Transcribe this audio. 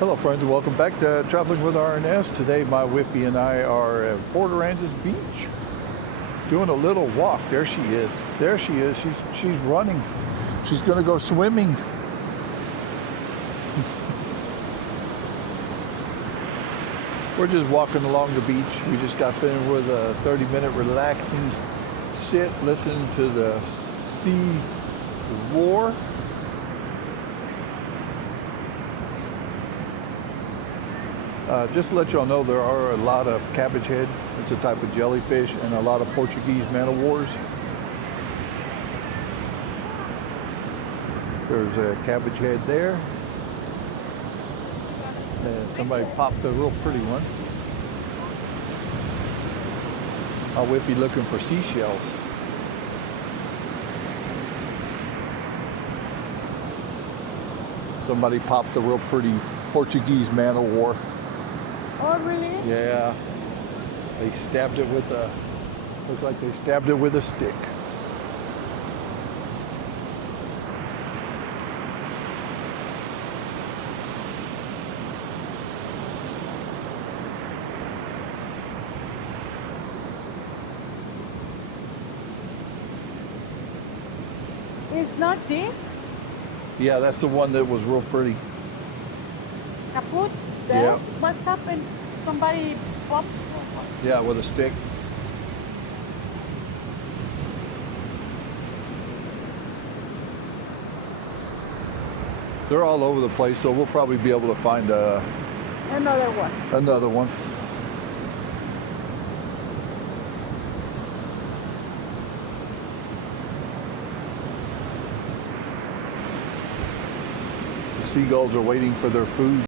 Hello friends, and welcome back to Traveling with RNS. Today my Whiffy and I are at Port Aransas Beach doing a little walk. There she is. There she is. She's running. She's going to go swimming. We're just walking along the beach. We just got finished with a 30-minute relaxing sit, listening to the sea roar. Just to let y'all know, there are a lot of cabbage head. It's a type of jellyfish, and a lot of Portuguese man-o'-wars. There's a cabbage head there. And somebody popped a real pretty one. I would be looking for seashells. Somebody popped a real pretty Portuguese man-o'-war. Oh, really? Yeah. They stabbed it with a, looks like they stabbed it with a stick. It's not this? Yeah, that's the one that was real pretty. Kaput? There? Yeah. What happened? Somebody popped? Yeah, with a stick. They're all over the place, so we'll probably be able to find Another one. another one. The seagulls are waiting for their food.